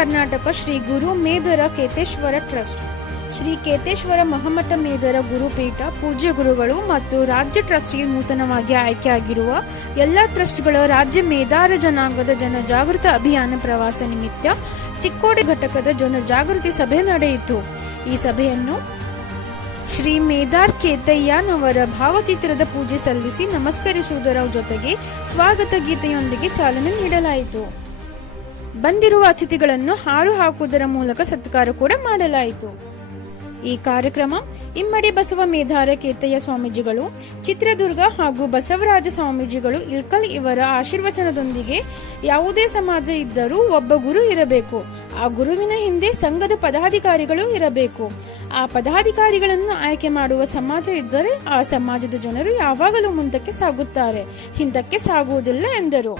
ಕರ್ನಾಟಕ ಶ್ರೀ ಗುರು ಮೇದರ Keteshwara trust, Shri Keteshwara ಮಹಾಮಠ ಮೇದರ ಗುರುಪೀಠ ಪೂಜ್ಯ ಗುರುಗಳು ಮತ್ತು ರಾಜ್ಯ ಟ್ರಸ್ಟ್ಗೆ ನೂತನವಾಗಿ ಆಯ್ಕೆಯಾಗಿರುವ ಎಲ್ಲ ಟ್ರಸ್ಟ್ಗಳ ರಾಜ್ಯ ಮೇದಾರ ಜನಾಂಗದ ಜನಜಾಗೃತ ಅಭಿಯಾನ ಪ್ರವಾಸ ನಿಮಿತ್ತ ಚಿಕ್ಕೋಡಿ ಘಟಕದ ಜನಜಾಗೃತಿ ಸಭೆ ನಡೆಯಿತು. ಈ ಸಭೆಯನ್ನು ಶ್ರೀ ಮೇದಾರ್ ಕೇತಯ್ಯನವರ ಭಾವಚಿತ್ರದ ಪೂಜೆ ಸಲ್ಲಿಸಿ ನಮಸ್ಕರಿಸುವುದರ ಜೊತೆಗೆ ಸ್ವಾಗತ ಗೀತೆಯೊಂದಿಗೆ ಚಾಲನೆ ನೀಡಲಾಯಿತು. ಬಂದಿರುವ ಅತಿಥಿಗಳನ್ನು ಹಾರು ಹಾಕುವುದರ ಮೂಲಕ ಸತ್ಕಾರ ಕೂಡ ಮಾಡಲಾಯಿತು. ಈ ಕಾರ್ಯಕ್ರಮ ಇಮ್ಮಡಿ ಬಸವ ಮೇದಾರ ಕೇತಯ್ಯ ಸ್ವಾಮೀಜಿಗಳು, ಚಿತ್ರದುರ್ಗ ಹಾಗೂ ಬಸವರಾಜ ಸ್ವಾಮೀಜಿಗಳು ಇಲ್ಕಲ್ ಇವರ ಆಶೀರ್ವಚನದೊಂದಿಗೆ ಯಾವುದೇ ಸಮಾಜ ಇದ್ದರೂ ಒಬ್ಬ ಗುರು ಇರಬೇಕು. ಆ ಗುರುವಿನ ಹಿಂದೆ ಸಂಘದ ಪದಾಧಿಕಾರಿಗಳು ಇರಬೇಕು. ಆ ಪದಾಧಿಕಾರಿಗಳನ್ನು ಆಯ್ಕೆ ಮಾಡುವ ಸಮಾಜ ಇದ್ದರೆ ಆ ಸಮಾಜದ ಜನರು ಯಾವಾಗಲೂ ಮುಂದಕ್ಕೆ ಸಾಗುತ್ತಾರೆ, ಹಿಂದಕ್ಕೆ ಸಾಗುವುದಿಲ್ಲ ಎಂದರು.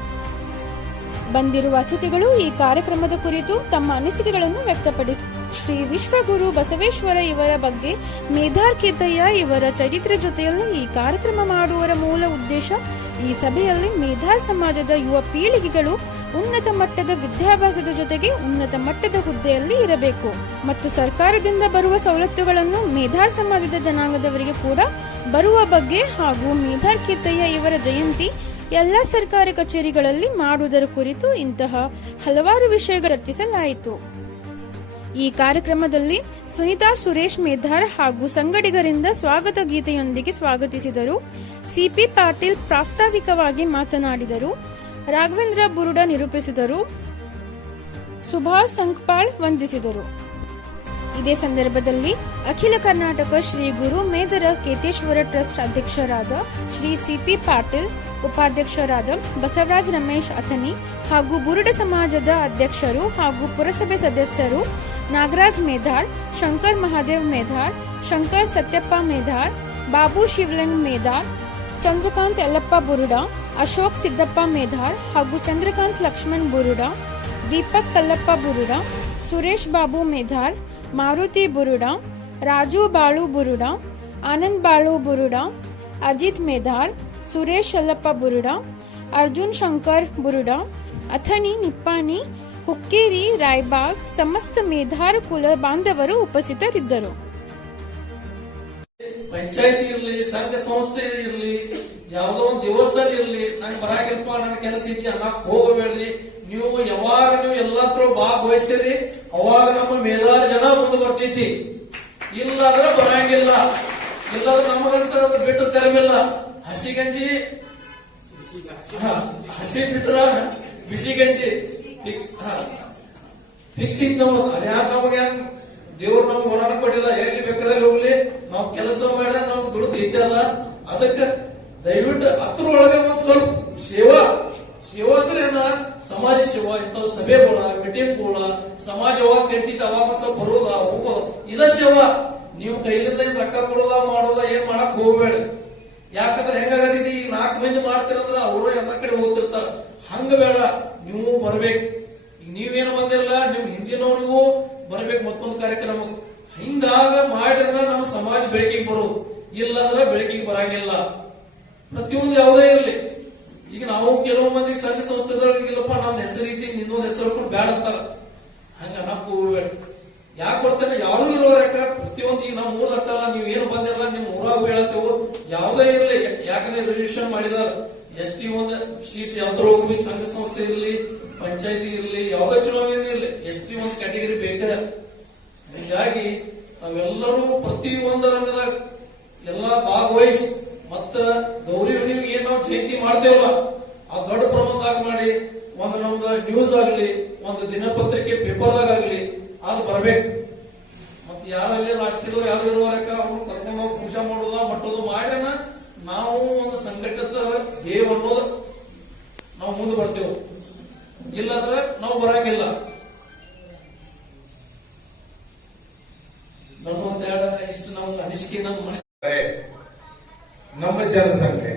ಬಂದಿರುವ ಅತಿಥಿಗಳು ಈ ಕಾರ್ಯಕ್ರಮದ ಕುರಿತು ತಮ್ಮ ಅನಿಸಿಕೆಗಳನ್ನು ವ್ಯಕ್ತಪಡಿಸಿ ಶ್ರೀ ವಿಶ್ವಗುರು ಬಸವೇಶ್ವರ ಇವರ ಬಗ್ಗೆ ಮೇದಾರ್ ಕೇತಯ್ಯ ಇವರ ಚರಿತ್ರೆ ಜೊತೆಯಲ್ಲಿ ಈ ಕಾರ್ಯಕ್ರಮ ಮಾಡುವರ ಮೂಲ ಉದ್ದೇಶ ಈ ಸಭೆಯಲ್ಲಿ ಮೇದಾರ್ ಸಮಾಜದ ಯುವ ಪೀಳಿಗೆಗಳು ಉನ್ನತ ಮಟ್ಟದ ವಿದ್ಯಾಭ್ಯಾಸದ ಜೊತೆಗೆ ಉನ್ನತ ಮಟ್ಟದ ಹುದ್ದೆಯಲ್ಲಿ ಇರಬೇಕು ಮತ್ತು ಸರ್ಕಾರದಿಂದ ಬರುವ ಸವಲತ್ತುಗಳನ್ನು ಮೇದಾರ್ ಸಮಾಜದ ಜನಾಂಗದವರಿಗೆ ಕೂಡ ಬರುವ ಬಗ್ಗೆ ಹಾಗೂ ಮೇದಾರ್ ಕೇತಯ್ಯ ಇವರ ಜಯಂತಿ ಎಲ್ಲ ಸರ್ಕಾರಿ ಕಚೇರಿಗಳಲ್ಲಿ ಮಾಡುವುದರ ಕುರಿತು ಇಂತಹ ಹಲವಾರು ವಿಷಯಗಳು ಚರ್ಚಿಸಲಾಯಿತು. ಈ ಕಾರ್ಯಕ್ರಮದಲ್ಲಿ ಸುನಿತಾ ಸುರೇಶ್ ಮೇದಾರ್ ಹಾಗೂ ಸಂಗಡಿಗರಿಂದ ಸ್ವಾಗತ ಗೀತೆಯೊಂದಿಗೆ ಸ್ವಾಗತಿಸಿದರು. ಸಿಪಿ ಪಾಟೀಲ್ ಪ್ರಾಸ್ತಾವಿಕವಾಗಿ ಮಾತನಾಡಿದರು. ರಾಘವೇಂದ್ರ ಬುರುಡ ನಿರೂಪಿಸಿದರು. ಸುಭಾಷ್ ಸಂಕ್ಪಾಳ್ ವಂದಿಸಿದರು. ಇದೇ ಸಂದರ್ಭದಲ್ಲಿ ಅಖಿಲ ಕರ್ನಾಟಕ ಶ್ರೀ ಗುರು ಮೇದರ ಕೇತೇಶ್ವರ ಟ್ರಸ್ಟ್ ಅಧ್ಯಕ್ಷರಾದ ಶ್ರೀ ಸಿಪಿ ಪಾಟೀಲ್, ಉಪಾಧ್ಯಕ್ಷರಾದ ಬಸವರಾಜ್ ರಮೇಶ್ ಅಥಣಿ ಹಾಗೂ ಬುರುಡ ಸಮಾಜದ ಅಧ್ಯಕ್ಷರು ಹಾಗೂ ಪುರಸಭೆ ಸದಸ್ಯರು ನಾಗರಾಜ್ ಮೇದಾರ್, ಶಂಕರ್ ಮಹಾದೇವ್ ಮೇದಾರ್, ಶಂಕರ್ ಸತ್ಯಪ್ಪ ಮೇದಾರ್, ಬಾಬು ಶಿವಲಿಂಗ್ ಮೇದಾರ್, ಚಂದ್ರಕಾಂತ್ ಯಲ್ಲಪ್ಪ ಬುರುಡ, ಅಶೋಕ್ ಸಿದ್ದಪ್ಪ ಮೇದಾರ್ ಹಾಗೂ ಚಂದ್ರಕಾಂತ್ ಲಕ್ಷ್ಮಣ್ ಬುರುಡ, ದೀಪಕ್ ಕಲ್ಲಪ್ಪ ಬುರುಡ, ಸುರೇಶ್ ಬಾಬು ಮೇದಾರ್, ಮಾರುತಿ ಬುರುಡ, ರಾಜು ಬಾಳು ಬುರುಡ, ಆನಂದ್ ಬಾಳು ಬುರುಡ, ಅಜಿತ್ ಮೇದಾರ್, ಸುರೇಶ್ ಯಲ್ಲಪ್ಪ ಬುರುಡ, ಅರ್ಜುನ್ ಶಂಕರ್ ಬುರುಡ, ಅಥಣಿ, ನಿಪ್ಪಾಣಿ, ಹುಕ್ಕೇರಿ, ರಾಯಬಾಗ್ ಸಮಸ್ತ ಮೇದಾರ ಕುಲ ಬಾಂಧವರು ಉಪಸ್ಥಿತರಿದ್ದರು. ಪಂಚಾಯತಿ ಇರಲಿ, ಸಂಘ ಸಂಸ್ಥೆ ಇರಲಿ, ಯಾವುದೋ ಒಂದು ದೇವಸ್ಥಾನ ಇರಲಿ, ನಂಗೆ ಬರಾಗಿಲ್ಪ ನನ್ನ ಕೆಲಸ ಇದೆಯಾ ಅನ್ನಕ್ ಹೋಗಬೇಡ್ರಿ. ನೀವು ಯಾವಾಗ ನೀವು ಎಲ್ಲಾದ್ರೂ ಭಾಗವಹಿಸ್ತೀರಿ ಅವಾಗ ನಮ್ಮ ಮೇದಾರ ಜನ ಮುಂದೆ ಬರ್ತೈತಿ. ಇಲ್ಲಾದ್ರೆ ಬರಂಗಿಲ್ಲ. ಇಲ್ಲಾದ್ರೆ ನಮಗಂತ ಬಿಟ್ಟು ತೆರಮಿಲ್ಲ. ಹಸಿ ಗಂಜಿ ಹಸಿ ಬಿಟ್ರ ಬಿಸಿ ಗಂಜಿ ಫಿಕ್ಸಿಂಗ್ ನಮಗ್ ಅದ್ಯಾಕ ನಮಗೆ ದೇವ್ರು ನಮ್ಗೆ ಹೊರಾಣ ಕೊಟ್ಟಿಲ್ಲ. ಎಲ್ಲಿ ಬೇಕಾದ್ರೆ ಹೋಗ್ಲಿ, ನಾವ್ ಕೆಲಸ ಮಾಡಿದ್ರೆ ನಮ್ಗೆ ದುಡ್ಡು ಇದ್ದಲ್ಲ. ಅದಕ್ಕೆ ದಯವಿಟ್ಟು ಹತ್ರ ಒಳಗೆ ಒಂದ್ ಸ್ವಲ್ಪ ಸೇವಾ ಅಂದ್ರೆ ಏನ, ಸಮಾಜ ಸೇವಾ, ಇಂಥವ್ ಸಭೆಗಳ ಮೀಟಿಂಗ್ಗಳ ಸಮಾಜ ಯಾವಾಗ ಕರಿತೈತಿ ಅವಾಗ ಸ್ವಲ್ಪ ಬರೋದ ಹೋಗೋದು, ಇದ ಸೇವಾ. ನೀವು ಕೈಲಿಂದ ರೊಕ್ಕ ಕೊಡೋದ ಮಾಡೋದ ಏನ್ ಮಾಡಕ್ ಹೋಗ್ಬೇಡ. ಯಾಕಂದ್ರೆ ಹೆಂಗಾಗತೈತಿ, ಈಗ 4 ಮಂದಿ ಮಾಡ್ತಿರಂದ್ರ ಅವರು ಎಲ್ಲ ಕಡೆ ಹೋಗ್ತಿರ್ತಾರ. ಹಂಗ ಬೇಡ, ನೀವು ಬರ್ಬೇಕು. ಈಗ ನೀವೇನು ಬಂದಿಲ್ಲ, ನಿಮ್ ಹಿಂದಿನವ್ರಿಗೂ ಬರ್ಬೇಕು ಮತ್ತೊಂದು ಕಾರ್ಯಕ್ರಮ. ಹಿಂಗಾಗ ಮಾಡಿದ್ರೆ ನಾವು ಸಮಾಜ ಬೆಳಕಿಗೆ ಬರೋದು, ಇಲ್ಲಂದ್ರೆ ಬೆಳಕಿಗೆ ಬರಂಗಿಲ್ಲ. ಪ್ರತಿಯೊಂದು ಯಾವುದೇ ಇರಲಿ. ಈಗ ನಾವು ಕೆಲವು ಮಂದಿ ಸಂಘ ಸಂಸ್ಥೆದೊಳಗೆ ಇಲ್ಲಪ್ಪ ನಮ್ದು ಹೆಸರು ಐತಿ, ನಿನ್ನೊಂದು ಹೆಸರು ಕೊಟ್ಟು ಬ್ಯಾಡ ಅಂತಾರ. ಹಂಗ ಅನ್ನಕ್ ಹೋಗ್ಬೇಡ. ಯಾಕೆ ಕೊಡ್ತಾನೆ, ಯಾರು ಇರೋರ ಪ್ರತಿಯೊಂದು ಈಗ ನಾವು ಮೂರ್ ಹತ್ತಲ್ಲ, ನೀವ್ ಏನು ಬಂದಿರಲ್ಲ, ನಿಮ್ ಊರಾಗ ಹೇಳತ್ತೇವು ಯಾವುದೇ ಇರಲಿ. ಯಾಕಂದ್ರೆ ರಿಜಿಸ್ಟ್ರೇಷನ್ ಮಾಡಿದಾರ ಎಷ್ಟಿ ಒಂದು ಸೀಟ್ ಯಾವ್ದ್ರೊಳಗ ಸಂಘ ಸಂಸ್ಥೆ ಇರಲಿ, ಪಂಚಾಯತಿ ಇರಲಿ, ಯಾವುದೇ ಚುನಾವಣೆ ಇರಲಿ, ಎಷ್ಟಿ ಒಂದು ಕ್ಯಾಟಗರಿ ಬೇಕ. ಹೀಗಾಗಿ ನಾವೆಲ್ಲರೂ ಪ್ರತಿ ಒಂದು ರಂಗದಾಗ ಎಲ್ಲಾ ಭಾಗವಹಿಸಿ ಮತ್ತ ಗೌರಿ ಹುಣ್ಣಿಗೆ ಏನ್ ನಾವು ಜಯಂತಿ ಮಾಡ್ತೇವಲ್ಲ ಆ ದೊಡ್ಡ ಪ್ರಮಾಣದಾಗ ಮಾಡಿ ಒಂದು ನಮ್ದು ನ್ಯೂಸ್ ಆಗ್ಲಿ, ಒಂದು ದಿನಪತ್ರಿಕೆ ಪೇಪರ್ದಾಗ ಆಗ್ಲಿ ಅದು ಬರ್ಬೇಕು. ಮತ್ ಯಾರಲ್ಲಿ ರಾಜಕೀಯದವ್ರು ಯಾರು ಇರುವರಕ ಅವ್ರು ಕರ್ಕೊಂಡು ಹೋಗಿ ಪೂಜೆ ಮಾಡೋದ ಮಟ್ಟೋದು ಮಾಡ್ಯಾನ ನಾವು ಒಂದು ಸಂಘಟಿತ ದೇವ್ ಅನ್ನೋದು ನಾವು ಮುಂದೆ ಬರ್ತೇವೆ. ಇಲ್ಲಾಂದ್ರೆ ನಾವು ಬರಂಗಿಲ್ಲ. ನಮ್ಮ ಇಷ್ಟು ನಮ್ಗೆ ಅನಿಸಿಕೆ ನಮ್ಮ ಮನಸ್ಸು. ನಮ್ಮ ಜನಸಂಖ್ಯೆ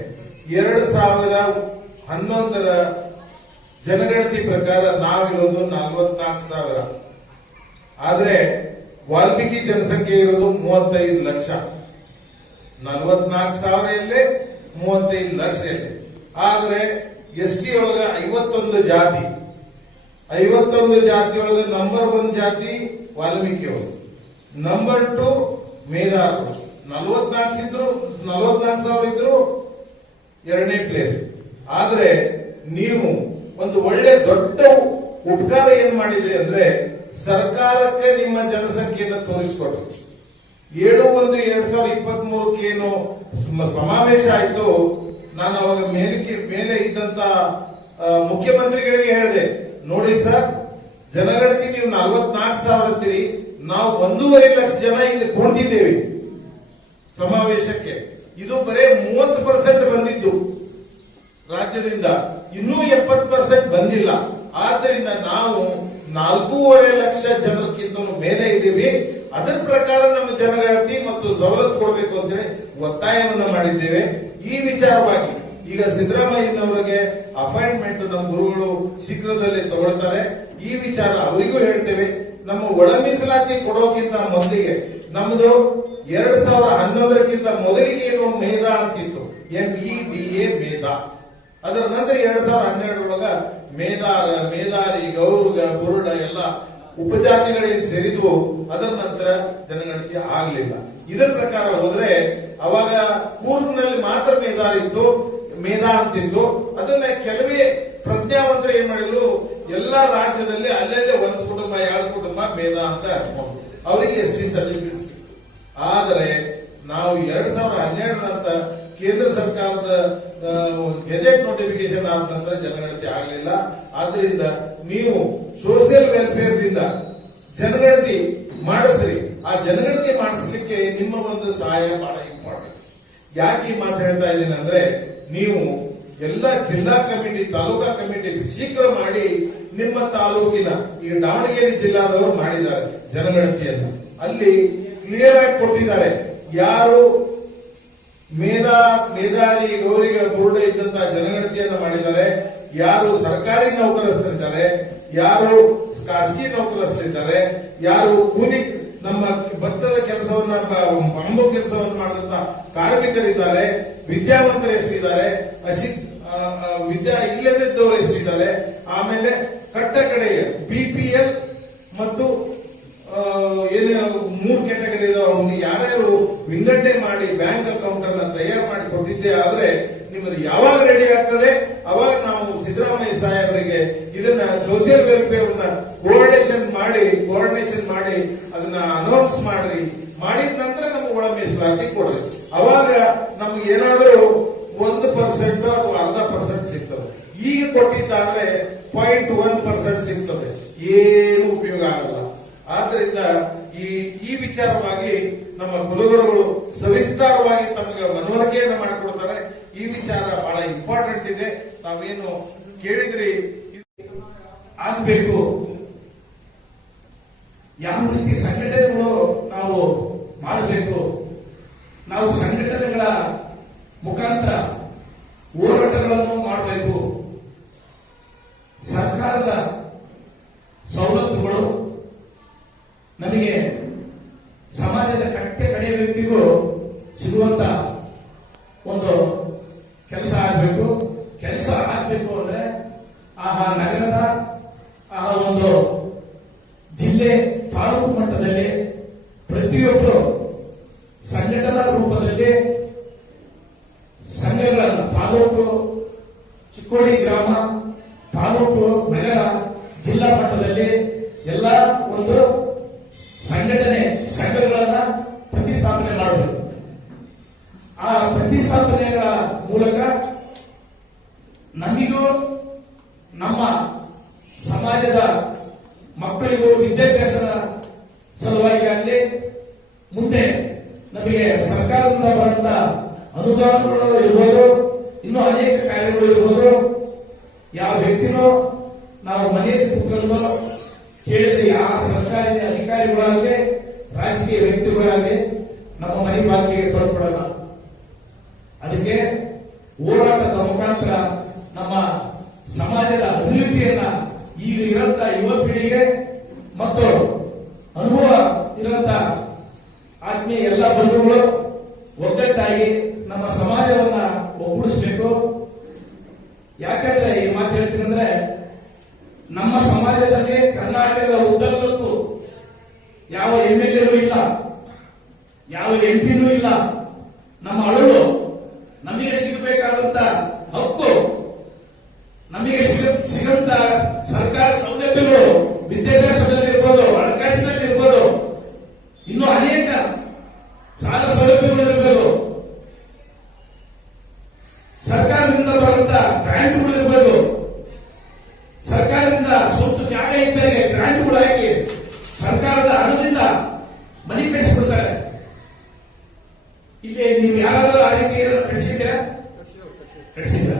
2011 ಜನಗಣತಿ ಪ್ರಕಾರ ನಾವಿರೋದು 44,000. ಆದ್ರೆ ವಾಲ್ಮೀಕಿ ಜನಸಂಖ್ಯೆ ಇರೋದು 35 ಲಕ್ಷ. 44,000 35 ಲಕ್ಷ ಇದೆ. ಆದ್ರೆ ಎಸ್ಟಿ ಒಳಗ 51 ಜಾತಿ, 51 ಜಾತಿಯೊಳಗೆ ನಂಬರ್ 1 ಜಾತಿ ವಾಲ್ಮೀಕಿಯವರು, ನಂಬರ್ 2 ಮೇದಾರರು. 44,000 ಇದ್ರು ಎರಡನೇ ಪ್ಲೇಸ್. ಆದ್ರೆ ನೀವು ಒಂದು ಒಳ್ಳೆ ದೊಡ್ಡ ಉಪಕಾರ ಏನ್ ಮಾಡಿದ್ರಿ ಅಂದ್ರೆ ಸರ್ಕಾರಕ್ಕೆ ನಿಮ್ಮ ಜನಸಂಖ್ಯೆಯನ್ನು ತೋರಿಸಿಕೊಟ್ರು. 7/1/2023 ಏನು ಸಮಾವೇಶ ಆಯ್ತು, ನಾನು ಅವಾಗ ಮೇಲೆ ಇದ್ದಂತ ಮುಖ್ಯಮಂತ್ರಿಗಳಿಗೆ ಹೇಳಿದೆ, ನೋಡಿ ಸರ್, ಜನಗಣತಿ ನೀವು 44,000 ಅಂತೀರಿ, ನಾವು 1.5 ಲಕ್ಷ ಜನ ಇಲ್ಲಿ ಕುಳಿತಿದ್ದೇವೆ ಸಮಾವೇಶಕ್ಕೆ. ಇದು ಬರೇ 30% ಬಂದಿದ್ದು ರಾಜ್ಯದಿಂದ, ಇನ್ನೂ 70% ಬಂದಿಲ್ಲ. ಆದ್ದರಿಂದ ನಾವು 4.5 ಲಕ್ಷ ಜನಕ್ಕಿಂತ ಮೇಲೆ ಇದ್ದೀವಿ. ಅದರ ಪ್ರಕಾರ ನಮ್ಮ ಜನಗಣತಿ ಮತ್ತು ಸವಲತ್ತು ಕೊಡಬೇಕು ಅಂತೇಳಿ ಒತ್ತಾಯವನ್ನು ಮಾಡಿದ್ದೇವೆ. ಈ ವಿಚಾರವಾಗಿ ಈಗ ಸಿದ್ದರಾಮಯ್ಯನವರಿಗೆ ಅಪಾಯಿಂಟ್ಮೆಂಟ್ ನಮ್ಮ ಗುರುಗಳು ಶೀಘ್ರದಲ್ಲಿ ತಗೊಳ್ತಾರೆ. ಈ ವಿಚಾರ ಅವರಿಗೂ ಹೇಳ್ತೇವೆ. ನಮ್ಮ ಒಳ ಮೀಸಲಾತಿ ಕೊಡೋಕ್ಕಿಂತ ಮೊದಲಿಗೆ ನಮ್ದು 2011ಕ್ಕಿಂತ ಮೊದಲಿಗೆ ಏನು ಮೇಧಾ ಅಂತಿತ್ತು, MEDA ಮೇಧಾ. ಅದರ ನಂತರ 2012 ಮೇದಾರ, ಮೇದಾರಿ, ಗೌರುಗ, ಬುರುಡ ಎಲ್ಲ ಉಪಜಾತಿಗಳೇನು ಸೇರಿದ್ವು. ಅದರ ನಂತರ ಜನಗಣತಿ ಆಗಲಿಲ್ಲ. ಇದರ ಪ್ರಕಾರ ಹೋದ್ರೆ ಅವಾಗ ಕೂರ್ಗ್ನಲ್ಲಿ ಮಾತ್ರ ಮೇದಾರಿತ್ತು, ಮೇಧಾ ಅಂತಿತ್ತು. ಅದನ್ನ ಕೆಲವೇ ಪ್ರಜ್ಞಾವಂತರು ಏನ್ ಮಾಡಿದ್ರು, ಎಲ್ಲಾ ರಾಜ್ಯದಲ್ಲಿ ಅಲ್ಲೇ 1 ಕುಟುಂಬ 2 ಕುಟುಂಬ ಮೇಧಾ ಅಂತ ಹಚ್ಕೊಂಡು ಅವರಿಗೆ ST ಸರ್ಟಿಫಿಕೇಟ್ ಸಿಕ್ತು. ಆದರೆ ನಾವು 2012 ನಂತ ಕೇಂದ್ರ ಸರ್ಕಾರದ ಗೆಜೆಟ್ ನೋಟಿಫಿಕೇಶನ್ ಆದ ನಂತರ ಜನಗಣತಿ ಆಗಲಿಲ್ಲ. ಆದ್ರಿಂದ ನೀವು ಸೋಷಿಯಲ್ ವೆಲ್ಫೇರ್ ದಿಂದ ಜನಗಣತಿ ಮಾಡಿಸ್ರಿ. ಆ ಜನಗಣತಿ ಮಾಡಿಸ್ಲಿಕ್ಕೆ ನಿಮ್ಮ ಒಂದು ಸಹಾಯ ಬಹಳ ಇಂಪಾರ್ಟೆಂಟ್. ಯಾಕೆ ಈ ಮಾತು ಹೇಳ್ತಾ ಇದ್ದೀನಿ ಅಂದ್ರೆ, ನೀವು ಎಲ್ಲ ಜಿಲ್ಲಾ ಕಮಿಟಿ, ತಾಲೂಕಾ ಕಮಿಟಿ ಶೀಘ್ರ ಮಾಡಿ ನಿಮ್ಮ ತಾಲೂಕಿನ, ಈಗ ದಾವಣಗೆರೆ ಜಿಲ್ಲಾದವರು ಮಾಡಿದ್ದಾರೆ ಜನಗಣತಿಯನ್ನು. ಅಲ್ಲಿ ಕ್ಲಿಯರ್ ಆಗಿ ಕೊಟ್ಟಿದ್ದಾರೆ ಯಾರು ಮೇಧಾರಿ, ಗೌರಿಗ, ಬುರುಡ ಇದ್ದಂತಹ ಜನಗಣತಿಯನ್ನು ಮಾಡಿದ್ದಾರೆ, ಯಾರು ಸರ್ಕಾರಿ ನೌಕರಸ್ಥರಿದ್ದಾರೆ, ಯಾರು ಖಾಸಗಿ ನೌಕರಸ್ಥರಿದ್ದಾರೆ, ಯಾರು ಕೂಲಿ ನಮ್ಮ ಭತ್ತದ ಕೆಲಸವನ್ನ, ಅಂಬು ಕೆಲಸವನ್ನು ಮಾಡಿದಂತ ಕಾರ್ಮಿಕರಿದ್ದಾರೆ, ವಿದ್ಯಾವಂತರು ಎಷ್ಟಿದ್ದಾರೆ, ವಿದ್ಯಾ ಇಲ್ಲದಿದ್ದವರು ಎಷ್ಟಿದ್ದಾರೆ, ಆಮೇಲೆ ಕಟ್ಟ ಕಡೆಗೆ BPL ಮತ್ತು ಏನು 3 ಕ್ಯಾಟಗರಿ ಇದಾವೆ, ಯಾರ್ಯಾರು ವಿಂಗಡಣೆ ಮಾಡಿ ಬ್ಯಾಂಕ್ ಅಕೌಂಟ್ ಅನ್ನ ತಯಾರು ಮಾಡಿ ಕೊಟ್ಟಿದ್ದೆ. ಆದ್ರೆ ನಿಮ್ಮದು ಯಾವಾಗ ರೆಡಿ ಆಗ್ತದೆ ಅವಾಗ ನಾವು ಸಿದ್ದರಾಮಯ್ಯ ಸಾಹೇಬರಿಗೆ ಇದನ್ನ ಸೋಷಿಯಲ್ ವೆಲ್ಫೇರ್ ನ ಕೋಆರ್ಡಿನೇಷನ್ ಮಾಡಿ ಅದನ್ನ ಅನೌನ್ಸ್ ಮಾಡಿದ ನಂತರ ನಮ್ಗೆ ಒಳ ಮೀಸಲಾತಿ ಕೊಡ್ರಿ. ಅವಾಗ ನಮ್ಗೆ ಏನಾದರೂ 1% ಅಥವಾ 0.5% ಸಿಗ್ತದೆ. ಈಗ ಕೊಟ್ಟಿದ್ದಾದ್ರೆ 0.1% ಸಿಗ್ತದೆ, ಏನು ಉಪಯೋಗ ಆಗಲ್ಲ. ಆದ್ರಿಂದ ಈ ವಿಚಾರವಾಗಿ ನಮ್ಮ ಕುಲಗುರುಗಳು ಸವಿಸ್ತಾರವಾಗಿ ತಮಗೆ ಮನವರಿಕೆಯನ್ನು ಮಾಡಿಕೊಡ್ತಾರೆ. ಈ ವಿಚಾರ ಬಹಳ ಇಂಪಾರ್ಟೆಂಟ್ ಇದೆ. ನಾವೇನು ಕೇಳಿದ್ರಿ ಆಗಬೇಕು, ಯಾವ ರೀತಿ ಸಂಘಟನೆಗಳು ನಾವು ಮಾಡಬೇಕು, ನಾವು ಸಂಘಟನೆಗಳ ಮುಖಾಂತರ ಹೋರಾಟಗಳನ್ನು ಮಾಡಬೇಕು. ಸರ್ಕಾರದ ಸವಲತ್ತುಗಳು ನಮಗೆ ಸಮಾಜದ ಕಡೆ ವ್ಯಕ್ತಿಗೂ ಸಿಗುವಂತ ಒಂದು ಕೆಲಸ ಆಗಬೇಕು. ಕೆಲಸ ಆಗಬೇಕು ಅಂದ್ರೆ ಆ ನಗರದ ಆ ಒಂದು ಜಿಲ್ಲೆ, ತಾಲೂಕು ಮಟ್ಟದಲ್ಲಿ ಪ್ರತಿಯೊಬ್ಬರು ಸಂಘಟನಾ ರೂಪದಲ್ಲಿ ಸಂಘಗಳನ್ನು, ತಾಲೂಕು ಚಿಕ್ಕೋಡಿ ಗ್ರಾಮ, ತಾಲೂಕು ನಗರ, ಜಿಲ್ಲಾ ಮಟ್ಟದಲ್ಲಿ ಎಲ್ಲ ಒಂದು ಸಂಘಗಳನ್ನ ಪ್ರತಿಷ್ಠಾಪನೆ ಮಾಡಬೇಕು. ಆ ಪ್ರತಿಷ್ಠಾಪನೆಗಳ ಮೂಲಕ ನಮಗೂ ನಮ್ಮ ಸಮಾಜದ ಮಕ್ಕಳಿಗೂ ವಿದ್ಯಾಭ್ಯಾಸದ ಸಲುವಾಗಿ ಆಗಲಿ, ಮುಂದೆ ನಮಗೆ ಸರ್ಕಾರದಿಂದ ಬರುವಂತ ಅನುದಾನಗಳು ಇರ್ಬೋದು, ಇನ್ನೂ ಅನೇಕ ಕಾರ್ಯಗಳು ಇರ್ಬೋದು. ಯಾವ ವ್ಯಕ್ತಿನೋ ನಾವು ಮನೆಯಲ್ಲಿ ಕೂತ್ಕೊಂಡು ಕೇಳಿದ್ರೆ ಯಾವ ಸರ್ಕಾರಿ ಅಧಿಕಾರಿಗಳಾಗಲಿ, ರಾಜಕೀಯ ವ್ಯಕ್ತಿಗಳಾಗಲಿ ನಮ್ಮ ಮನೆ ಬಾಗಿಲಿಗೆ ತಲುಪಡಲ್ಲ. ಅದಕ್ಕೆ ಹೋರಾಟದ ಮುಖಾಂತರ ನಮ್ಮ ಸಮಾಜದ ಅಭಿವೃದ್ಧಿಯನ್ನ ಈಗ ಇರಂತ ಯುವ ಪೀಳಿಗೆ ಮತ್ತು ಅನುಭವ ಇರಂತ ಆತ್ಮೀಯ ಎಲ್ಲ ಬಂಧುಗಳು ಒಗ್ಗಟ್ಟಾಗಿ ನಮ್ಮ ಸಮಾಜವನ್ನ ಒಗ್ಗೂಡಿಸಬೇಕು. ಯಾಕಂದ್ರೆ ಈ ಮಾತು ಹೇಳ್ತೀನಿ ಅಂದ್ರೆ, ನಮ್ಮ ಸಮಾಜದ ಸರ್ಕಾರದಿಂದ ಬರುವಂತ ಗ್ರಾಂಟ್ಗಳು ಇರ್ಬೋದು, ಸರ್ಕಾರದಿಂದ ಸ್ವಂತ ಜಾಗ ಇದ್ದರೆ ಗ್ರಾಂಟ್ಗಳು ಹಾಕಿ ಸರ್ಕಾರದ ಹಣದಿಂದ ಮನೆ ಕಟ್ಟಿಸ್ಬಿಡ್ತಾರೆ. ಇಲ್ಲಿ ನೀವು ಯಾರಾದ್ರೂ ಆ ರೀತಿ ಕಟ್ಟಿಸಿದ್ದೀರಾ? ಕಟ್ಟಿಸಿಲ್ಲ,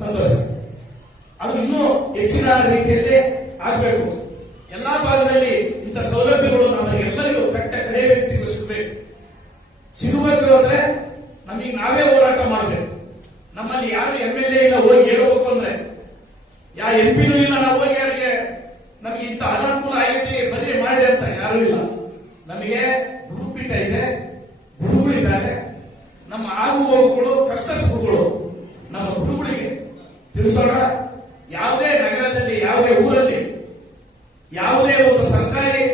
ಸಂತೋಷ. ಅದು ಇನ್ನೂ ಹೆಚ್ಚಿನ ರೀತಿಯಲ್ಲಿ ಆಗಬೇಕು. ಎಲ್ಲಾ ಭಾಗದಲ್ಲಿ ಇಂಥ ಸೌಲಭ್ಯಗಳು ನಮಗೆಲ್ಲರಿಗೂ ಕಡೆ ವ್ಯಕ್ತಿಗೂ ಸಿಗಬೇಕು. ಸಿಗಬೇಕು ಅಂದ್ರೆ ನಮಗೆ ನಾವೇ ಹೋರಾಟ ಮಾಡಬೇಕು. ನಮ್ಮಲ್ಲಿ ಯಾರು MLA ಇಲ್ಲ ಹೋಗಿ ಹೇಳ್ಬೇಕು ಅಂದ್ರೆ, ಯಾ MP ಇಲ್ಲ, ನಾವು ಹೋಗಿ ಯಾರಿಗೆ ನಮಗೆ ಇಂಥ ಅನಾನುಕೂಲ ಆಗೈತಿ ಬರೀ ಮಾಡಿ ಅಂತ ಯಾರು ಇಲ್ಲ. ನಮಗೆ ಗುರುಪೀಠ ಇದೆ, ಗುರುಗಳಿದ್ದಾರೆ. ನಮ್ಮ ಆಗು ಹೋಗುಗಳು, ಕಷ್ಟ ಸುಖಗಳು ನಮ್ಮ ಗುರುಗಳಿಗೆ ತಿಳಿಸೋಣ. ಯಾವುದೇ ನಗರದಲ್ಲಿ, ಯಾವುದೇ ಊರಲ್ಲಿ, ಯಾವುದೇ ಒಂದು ಸರ್ಕಾರಿ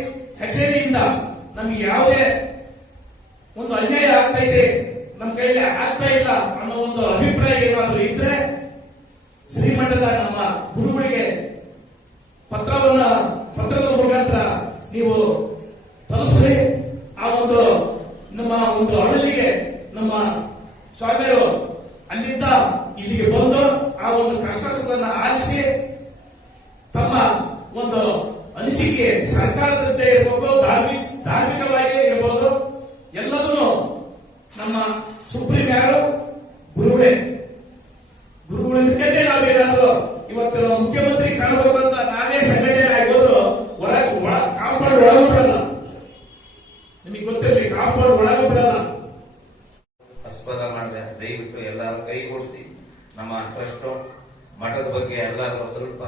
ಕಚೇರಿಯಿಂದ ನಮಗೆ ಯಾವುದೇ ಒಂದು ಅನ್ಯಾಯ ಆಗ್ತಾ ಇದೆ, ನಮ್ಮ ಕೈಯಲ್ಲಿ ಆಗ್ತಾ ಇಲ್ಲ ಅನ್ನೋ ಒಂದು ಅಭಿಪ್ರಾಯ ಏನಾದರೂ ಇದ್ರೆ ಶ್ರೀಮಠದ ನಮ್ಮ ಗುರುಗಳಿಗೆ ಪತ್ರದ ಮುಖಾಂತರ ನೀವು ತಲುಪಿಸಿ. ಆ ಒಂದು ನಮ್ಮ ಒಂದು ಹಳ್ಳಿಗೆ ನಮ್ಮ ಸ್ವಾಮಿಯರು ಅಲ್ಲಿಂದ ಇಲ್ಲಿಗೆ ಬಂದು ಆ ಒಂದು ಕಷ್ಟ ಸುಖನ ಆಲಿಸಿ ತಮ್ಮ ಒಂದು ಅನಿಸಿಕೆ ಸರ್ಕಾರದಂತೆ ಇರ್ಬೋದು, ಧಾರ್ಮಿಕವಾಗಿ ಇರ್ಬೋದು, ಎಲ್ಲದನ್ನು ನಮ್ಮ ಸುಪ್ರೀಂ ಯಾರು ಗುರುಗಳೇ. ಗುರುಗಳಿಂದಲೇ ನಾವೇನಾದ್ರು ಇವತ್ತು ಮುಖ್ಯಮಂತ್ರಿ ಕಾಣಬೇಕಂತ ನಾವೇ ಸಂಘಟನೆ ಆಗೋದ್ರು ಕಾಂಪೌಂಡ್ ಒಳಗೂ ಬಿಡಲ್ಲ. ನಿಮಗೆ ಗೊತ್ತಿರಲಿ, ಕಾಂಪೌಂಡ್ ಒಳಗೂ ಬಿಡಲ್ಲ. ಆಸ್ಪದ ಮಾಡಿದೆ. ದಯವಿಟ್ಟು ಎಲ್ಲರೂ ಕೈಗೂಡಿಸಿ ನಮ್ಮ ಟ್ರಸ್ಟ್ ಮಠದ ಬಗ್ಗೆ ಎಲ್ಲರೂ ಸ್ವಲ್ಪ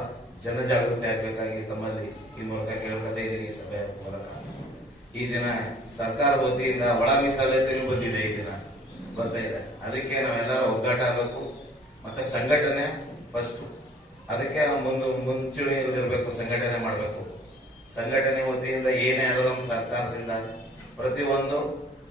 ಜನಜಾಗೃತಿ ಆಗಬೇಕಾಗಿ ತಮ್ಮಲ್ಲಿ ಈ ಮೂಲಕ ಕೇಳ್ಕೊತಾ ಇದ್ದೀನಿ. ಈ ಸಭೆಯ ಮೂಲಕ ಈ ದಿನ ಸರ್ಕಾರದ ವತಿಯಿಂದ ಒಳ ಮೀಸಲಾತಿನೂ ಬಂದಿದೆ, ಈ ದಿನ ಬರ್ತಾ ಇದೆ. ಅದಕ್ಕೆ ನಾವೆಲ್ಲರೂ ಒಗ್ಗಟ್ಟ ಆಗಬೇಕು. ಮತ್ತೆ ಸಂಘಟನೆ ಫಸ್ಟ್, ಅದಕ್ಕೆ ಮುಂಚೂಣಿಯಲ್ಲಿರಬೇಕು, ಸಂಘಟನೆ ಮಾಡಬೇಕು. ಸಂಘಟನೆ ವತಿಯಿಂದ ಏನೇ ಆದರೂ ನಮ್ಮ ಸರ್ಕಾರದಿಂದ ಪ್ರತಿಯೊಂದು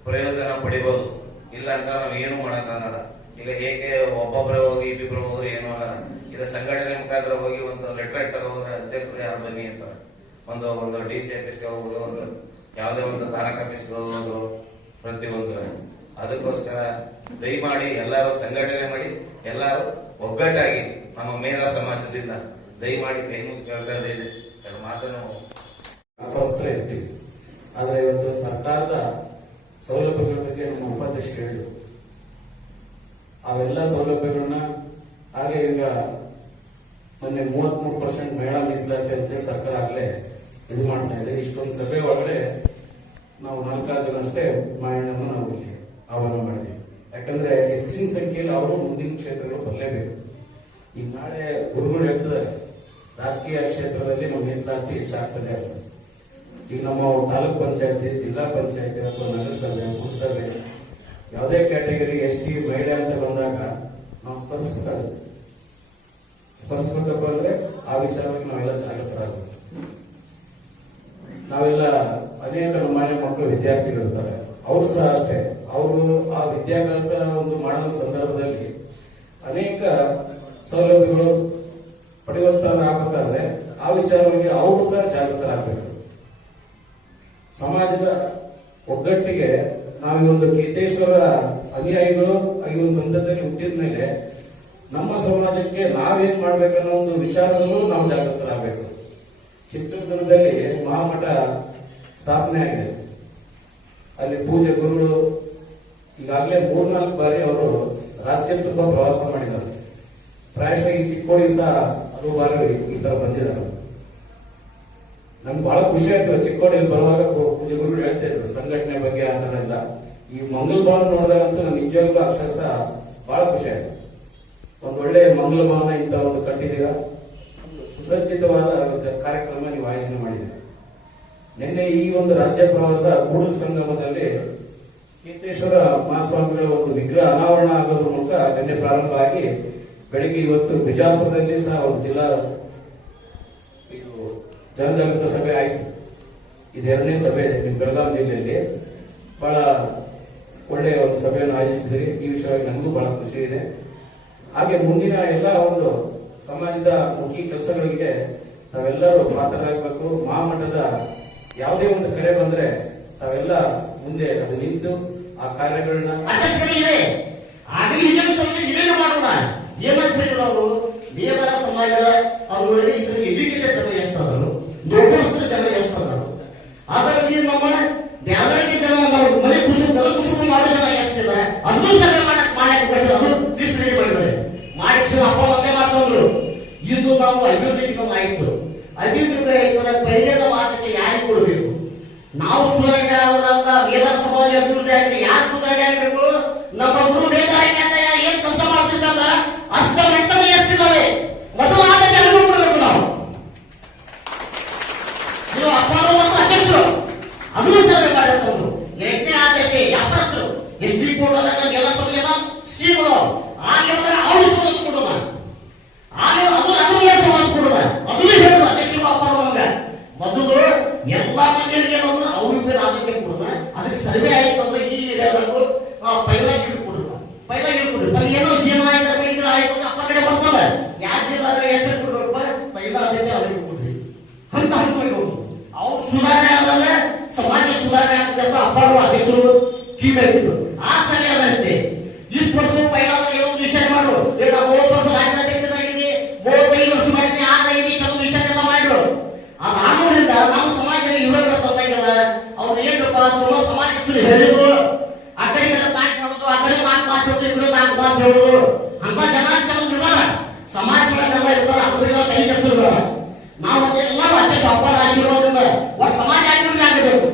ಪ್ರಯೋಜನ ಪಡಿಬಹುದು. ಇಲ್ಲ ಅಂತ ನಾವು ಏನು ಮಾಡಕ್ಕಾಗಲ್ಲ. ಈಗ ಹೇಗೆ ಒಬ್ಬೊಬ್ಬರೇ ಹೋಗಿ ಇಬ್ಬಿಬ್ರು ಹೋಗಿ ಏನು ಆಗಲ್ಲ. ಇದು ಸಂಘಟನೆ ಮುಖಾಂತರ ಹೋಗಿ ಒಂದು ಲೆಟರ್ ತಗೋದ್ರೆ ಅಧ್ಯಕ್ಷರು ಯಾರು ಬನ್ನಿ ಅಂತಾರೆ, ಒಂದು DC ಆಫೀಸ್ಗೆ ಹೋಗೋದು, ಒಂದು ಯಾವುದೇ ಒಂದು ತಾಲೂಕ್ ಆಫೀಸ್ಗೆ ಹೋಗೋದು, ಪ್ರತಿಯೊಂದು. ಅದಕ್ಕೋಸ್ಕರ ದಯಮಾಡಿ ಎಲ್ಲರೂ ಸಂಘಟನೆ ಮಾಡಿ, ಎಲ್ಲರೂ ಒಗ್ಗಟ್ಟಾಗಿ ನಮ್ಮ ಮೇಧಾ ಸಮಾಜದಿಂದ ದಯಮಾಡಿ ಕೈ ಮುಗಿ ಕೇಳ್ತಾ ಇದೆ. ಮಾತನ್ನು ಇರ್ತೀವಿ. ಆದ್ರೆ ಇವತ್ತು ಸರ್ಕಾರದ ಸೌಲಭ್ಯಗಳ ಬಗ್ಗೆ ನಮ್ಮ ಉಪಾಧ್ಯಕ್ಷರು ಹೇಳಿದ್ರು. ಅವೆಲ್ಲ ಸೌಲಭ್ಯಗಳನ್ನ ಹಾಗೆ ಈಗ ಮೊನ್ನೆ 33% ಮಹಿಳಾ ಮೀಸಲಾತಿ ಅಂತೇಳಿ ಸರ್ಕಾರ ಆಗ್ಲೇ ಇದು ಮಾಡ್ತಾ ಇದೆ. ಇಷ್ಟೊಂದು ಸಭೆ ಒಳಗಡೆ ನಾವು 4 ಜನಷ್ಟೇ ಮಹಿಳೆಯರನ್ನು ನಾವು ಇಲ್ಲಿ ಆಹ್ವಾನ ಮಾಡಿದ್ವಿ. ಯಾಕಂದ್ರೆ ಹೆಚ್ಚಿನ ಸಂಖ್ಯೆಯಲ್ಲಿ ಅವರು ಮುಂದಿನ ಕ್ಷೇತ್ರಗಳು ಬರಲೇಬೇಕು. ಈಗ ನಾಳೆ ಗುರುಗಳು ಹೇಳ್ತಿದ್ದಾರೆ, ರಾಜಕೀಯ ಕ್ಷೇತ್ರದಲ್ಲಿ ನಮ್ಮ ಮೀಸಲಾತಿ ಹೆಚ್ಚಾಗ್ತದೆ ಅಂತ. ಈಗ ನಮ್ಮ ತಾಲೂಕ್ ಪಂಚಾಯತಿ, ಜಿಲ್ಲಾ ಪಂಚಾಯತಿ ಅಥವಾ ನಗರಸಭೆ, ಪುರಸಭೆ, ಯಾವುದೇ ಕ್ಯಾಟಗರಿ ST ಮಹಿಳೆ ಅಂತ ಬಂದಾಗ ನಾವು ಸ್ಪರ್ಶಬೇಕಾಗುತ್ತೆ. ಸ್ಪರ್ಶಬೇಕಪ್ಪ ಅಂದ್ರೆ ಆ ವಿಚಾರವಾಗಿ ನಾವೆಲ್ಲ ಜಾಗೃತರಾಗಬೇಕು. ನಾವೆಲ್ಲ ಅನೇಕ ನಮ್ಮ ಮನೆ ಮಕ್ಕಳು ವಿದ್ಯಾರ್ಥಿಗಳು ಇರ್ತಾರೆ, ಅವರು ಸಹ ಅಷ್ಟೇ. ಅವರು ಆ ವಿದ್ಯಾಭ್ಯಾಸ ಒಂದು ಮಾಡುವ ಸಂದರ್ಭದಲ್ಲಿ ಅನೇಕ ಸೌಲಭ್ಯಗಳು ಪಡೆಯುವಂತ ಆಗಬೇಕಾದ್ರೆ ಆ ವಿಚಾರವಾಗಿ ಅವರು ಸಹ ಜಾಗೃತರಾಗಬೇಕು. ಸಮಾಜದ ಒಗ್ಗಟ್ಟಿಗೆ ನಾವು ಈ ಒಂದು ಕೇತೇಶ್ವರ ಅನುಯಾಯಿಗಳು ಈ ಒಂದು ಸಂದರ್ಭದಲ್ಲಿ ಹುಟ್ಟಿದ ಮೇಲೆ ನಮ್ಮ ಸಮಾಜಕ್ಕೆ ನಾವೇನ್ ಮಾಡ್ಬೇಕನ್ನೋ ಒಂದು ವಿಚಾರದಲ್ಲೂ ನಾವು ಜಾಗೃತರಾಗಬೇಕು. ಚಿತ್ರದುರ್ಗದಲ್ಲಿ ಮಹಾಮಠ ಸ್ಥಾಪನೆ ಆಗಿದೆ. ಅಲ್ಲಿ ಪೂಜೆ ಗುರುಗಳು ಈಗಾಗಲೇ 3-4 ಬಾರಿ ಅವರು ರಾಜ್ಯ ತುಂಬಾ ಪ್ರವಾಸ ಮಾಡಿದ್ದಾರೆ. ಪ್ರಾಯಶಃ ಈ ಚಿಕ್ಕೋಡಿ ಸಹ ಹಲವು ಬಾರಿ ಈ ತರ ಬಂದಿದ್ದಾರೆ. ನಮ್ಗೆ ಬಹಳ ಖುಷಿ ಆಯ್ತು. ಚಿಕ್ಕೋಡಿಯಲ್ಲಿ ಬರುವಾಗ ಪೂಜೆ ಗುರುಗಳು ಹೇಳ್ತಾ ಇದ್ರು ಸಂಘಟನೆ ಬಗ್ಗೆ ಆ ತರ ಇಲ್ಲ. ಈ ಮಂಗಲ ಭವನ ನೋಡಿದಾಗಂತೂ ನಮ್ಗೆ ನಿಜವಾಗ್ಲೂ ಅಕ್ಷರಶಃ ಬಹಳ ಖುಷಿ ಆಯ್ತು. ಒಂದ್ ಒಳ್ಳೆ ಮಂಗಲ ಭವನ ಇಂತ ಒಂದು ಕಟ್ಟಿದೀರ, ಸುಸಜ್ಜಿತವಾದ ಕಾರ್ಯಕ್ರಮ ನೀವು ಆಯೋಜನೆ ಮಾಡಿದ್ದೀರಾ. ನಿನ್ನೆ ಈ ಒಂದು ರಾಜ್ಯ ಪ್ರವಾಸ ಕೂಡಲ ಸಂಗಮದಲ್ಲಿ ಕೇತೇಶ್ವರ ಮಹಾಸ್ವಾಮಿಗಳ ಒಂದು ವಿಗ್ರಹ ಅನಾವರಣ ಆಗೋದ್ರ ಮೂಲಕ ನಿನ್ನೆ ಪ್ರಾರಂಭ ಆಗಿ ಬೆಳಿಗ್ಗೆ ಇವತ್ತು ಬಿಜಾಪುರದಲ್ಲಿ ಸಹ ಒಂದು ಜಿಲ್ಲಾ ಜನಜಾಗೃತ ಸಭೆ ಆಯಿತು. ಇದು 2ನೇ ಸಭೆ ನಿಮ್ಮ ಬೆಳಗಾವಿ ಜಿಲ್ಲೆಯಲ್ಲಿ. ಬಹಳ ಒಳ್ಳೆಯ ಒಂದು ಸಭೆಯನ್ನು ಆಯೋಜಿಸಿದ್ರಿ. ಈ ವಿಷಯವಾಗಿ ನನಗೂ ಬಹಳ ಖುಷಿ ಇದೆ. ಹಾಗೆ ಮುಂದಿನ ಎಲ್ಲ ಒಂದು ಸಮಾಜದ ಮುಖ್ಯ ಕೆಲಸಗಳಿಗೆ ತಾವೆಲ್ಲರೂ ಪಾತ್ರರಾಗಬೇಕು. ಮಹಾಮಠದ ಯಾವುದೇ ಒಂದು ಕರೆ ಬಂದ್ರೆ ತಾವೆಲ್ಲ ಮುಂದೆ ಅದು ನಿಂತು ಆ ಕಾರ್ಯಗಳನ್ನ ಮಾಡೋಣ. ಏನಂತ ಹೇಳಿದ್ರು ಅವರು, ದೇವರ ಸಮಾಜದ ಅವರೊಳಗೆ ಇತರ ಎಜುಕೇಟೆಡ್ ಜನ ಎಷ್ಟಾದರು, ನೋಟರ್ಸ್ನ ಜನ ಎಷ್ಟಾದರು, ಅದರಲ್ಲಿ ನಮ್ಮ ಬ್ಯಾಲರಿಗೆ ಜನ ನಾವು ಮನೆ ಕುಸುಮ ಮಾಡೋ ಜನ ಎಷ್ಟಿದ್ದಾರೆ ಅದನ್ನು ಸರ್ವೆ ಮಾಡಕ್ಕೆ ಬಿಟ್ಟು ಅದು ಲಿಸ್ಟ್ ರೆಡಿ ಮಾಡಿದ್ದಾರೆ. ಮಾಡಿ ಅಪ್ಪ ಒಂದೇ ಮಾತಂದ್ರು, ಇದು ನಾವು ಅಭಿವೃದ್ಧಿ ಆಯ್ತು, ಅಭಿವೃದ್ಧಿ ಆಯ್ತು ಪೈಲೇದ ಮಾತಕ್ಕೆ ಯಾರಿಗೆ ಕೊಡಬೇಕು? ನಾವು ಸುಧಾರಣೆ ಆದ್ರಂತ ವೇದ ಸಮಾಜ ಅಭಿವೃದ್ಧಿ ಆಗಲಿ, ಯಾರು ಸುಧಾರಣೆ ಆಗಬೇಕು? ನಮ್ಮ ಗುರು ವೇದಾಯತ ಏನ್ ಕೆಲಸ ಮಾಡ್ತಿದ್ದ ಅಷ್ಟ ಮೆಟ್ಟಲ್ಲಿ ಎಷ್ಟಿದ್ದಾವೆ ಮೊದಲು ಆದಕ್ಕೆ ಅರಿವು ಕೊಡಬೇಕು. ನಾವು ಇದು ಅಪಾರ ಮತ್ತು ಅಧ್ಯಕ್ಷರು ಅದನ್ನು ಸೇವೆ ಮಾಡಿದ್ರು. ಎರಡನೇ ಆದ್ಯತೆ ವ್ಯಾಪಾರಸ್ಥರು ಎಸ್ ಡಿ ಕೊಡೋದಾಗ ಎಲ್ಲ ಸಮಯದ ಸ್ಕೀಮ್ಗಳು ಆಗಿದ್ರೆ ಅವ್ರು ಸೋಲು ಕೊಡೋಣ, ಅದು ಸಮಾಜ ಕೊಡೋಣ, ಅದನ್ನು ಹೇಳುವ ಅಧ್ಯಕ್ಷರು ಅಪಾರ ಮೊದಲು ಎಲ್ಲ ಮನೆಯಲ್ಲಿ ಅವ್ರಿಗೆ ಆದ್ಯತೆ ಕೊಡೋಣ. ಅದಕ್ಕೆ ಸರ್ವೆ ಆಯ್ತು ಅಂದ್ರೆ ಈ ಏರಿಯಾದಲ್ಲೂ ಪೈಲ ಇರು ಕೊಡುವ, ಪೈಲ ಇರು ಕೊಡುವ. ಏನೋ ಜೀವನ ಆಯ್ತು ಇದ್ರ ಆಯ್ತು ಅಂದ್ರೆ ಅಪ್ಪ ಕಡೆ ಬರ್ತದೆ, ಯಾವ ಜಿಲ್ಲಾದ್ರೆ ಹೆಸರು ಕೊಡ್ಬೇಕು, ಪೈಲ ಆದ್ಯತೆ ಅವ್ರಿಗೆ ಕೊಡ್ರಿ. ಹಂತ ಹಂತವಾಗಿ ಹೋಗುದು. ಅವ್ರು ಸುಧಾರಣೆ ಆದ್ರೆ ಸಮಾಜ ಸುಧಾರಣೆ ಆಗ್ತದೆ ಅಂತ ಅಪ್ಪಾರು ಅಧ್ಯಕ್ಷರು ಕಿವಿಟ್ಟು ಆ ಸರಿಯಾದಂತೆ ಇಷ್ಟು ವರ್ಷ ಪೈಲಾದ ಏನೋ ವಿಷಯ ಮಾಡು, ಈಗ 30 ವರ್ಷ ರಾಜ್ಯಾಧ್ಯಕ್ಷರಾಗಿದ್ದೀನಿ, 35 ವರ್ಷ ಮಾಡಿದ್ದೀನಿ, ಆದಾಗಿ ಕೆಲವು ವಿಷಯನೆಲ್ಲ ಮಾಡಿದ್ರು. ಅದಾದ್ರಿಂದ ನಮ್ಮ ಸಮಾಜದಲ್ಲಿ ಇವಾಗ ತಂದಾಗಲ್ಲ ಅವ್ರು ಏನಪ್ಪ ಸಮಾಜಸ್ಥರು ಹೇಳಿದ್ರು, ಆ ಕಡೆ ತಾಟ್ ಮಾಡೋದು, ಆ ಕಡೆ ಮಾತು ಇದ್ರು 4 ಮಾತು ಹೇಳುದು, ಅಂತ ಜನ ಇದಾರ ಸಮಾಜಗಳೆಲ್ಲ ಇರ್ತಾರ. ಅದರಿಂದ ಕೈ ಕೆಲಸ ನಾವು ಎಲ್ಲರೂ ಅಧ್ಯಕ್ಷ ಅಪ್ಪರ ಆಶೀರ್ವಾದದಿಂದ ಒಂದು ಸಮಾಜ ಅಭಿವೃದ್ಧಿ ಆಗಬೇಕು.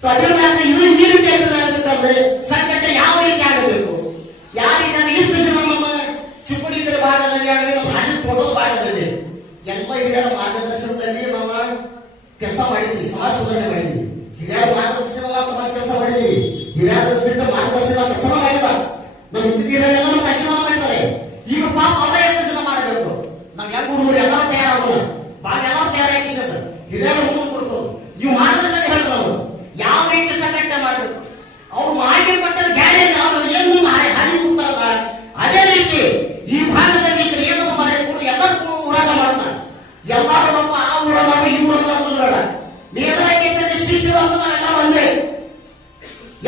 ಸೊ ಅಭಿವೃದ್ಧಿ ಆದ್ರೆ ಇವರು ಈ ರೀತಿ ಅಭಿವೃದ್ಧಿ ಆಗಬೇಕಂದ್ರೆ ಸಂಘಟನೆ ಯಾವ ರೀತಿ ಆಗಬೇಕು, ಯಾವ ರೀತಿ ಇಷ್ಟು ಜನ ನಮ್ಮ ಚಿಕ್ಕುಡಿ ಕಡೆ ಭಾಗದಲ್ಲಿ ಆಗಲಿ, ನಮ್ಮ ರಾಜ್ಯದ ಕೊಡೋದು ಭಾಗದಲ್ಲಿ ಎಲ್ಲ ಹಿರಿಯರ ಮಾರ್ಗದರ್ಶನದಲ್ಲಿ ನಾವು ಕೆಲಸ ಮಾಡಿದ್ವಿ, ಸಮಾಜ ಸುಧಾರಣೆ ಮಾಡಿದ್ವಿ. ಹಿರಿಯರ ಮಾರ್ಗದರ್ಶನ ಸಮಾಜ ಕೆಲಸ ಮಾಡಿದ್ವಿ, ಹಿರಿಯರ ಬಿಟ್ಟ ಮಾರ್ಗದರ್ಶನ ಕೆಲಸ ಮಾಡಿಲ್ಲ. ನಮ್ಮ ಹಿರಿಯರೆಲ್ಲ ಆಶೀರ್ವಾದ ಮಾಡಿದ್ದಾರೆ. ಈಗ ಪಾಪ ಅವರೇ ಎಷ್ಟು ಜನ ಮಾಡಬೇಕು, ನಾವ್ ಯಾಕೆ ಹುಡುಗರು ಎಲ್ಲ ತಯಾರಾಗೋಣ, ಭಾಗ ಎಲ್ಲ ತಯಾರಾಗಿ ಹಿರಿಯರ ಮುಂದೆ ಕೊಡ್ಸೋದು. ನೀವು ಮಾರ್ಗದರ್ಶನ ಹೇಳ್ತಾರೆ ಅವರು ಯಾವ ರೀತಿ ಸಂಘಟನೆ ಮಾಡಬೇಕು, ಅವ್ರು ಮಾಡಿ ಕೊಟ್ಟ ಗ್ಯಾರೇಜ್ ಅವ್ರು ಏನು ಹಾಗೆ ಕೂತಾರಲ್ಲ ಅದೇ ರೀತಿ ಈ ಭಾಗದಲ್ಲಿ ಈ ಕಡೆ ಏನಪ್ಪ ಮಾಡಿ ಎಲ್ಲರೂ ಹೋರಾಟ ಮಾಡ್ತಾರೆ. ಎಲ್ಲರೂ ಆ ಊರಲ್ಲ ಈ ಊರಲ್ಲ ಅಂತಂದ್ರಲ್ಲ, ಮೇಲಾಗಿ ಶಿಷ್ಯರು ಅಂತ ಎಲ್ಲರೂ ಒಂದೇ,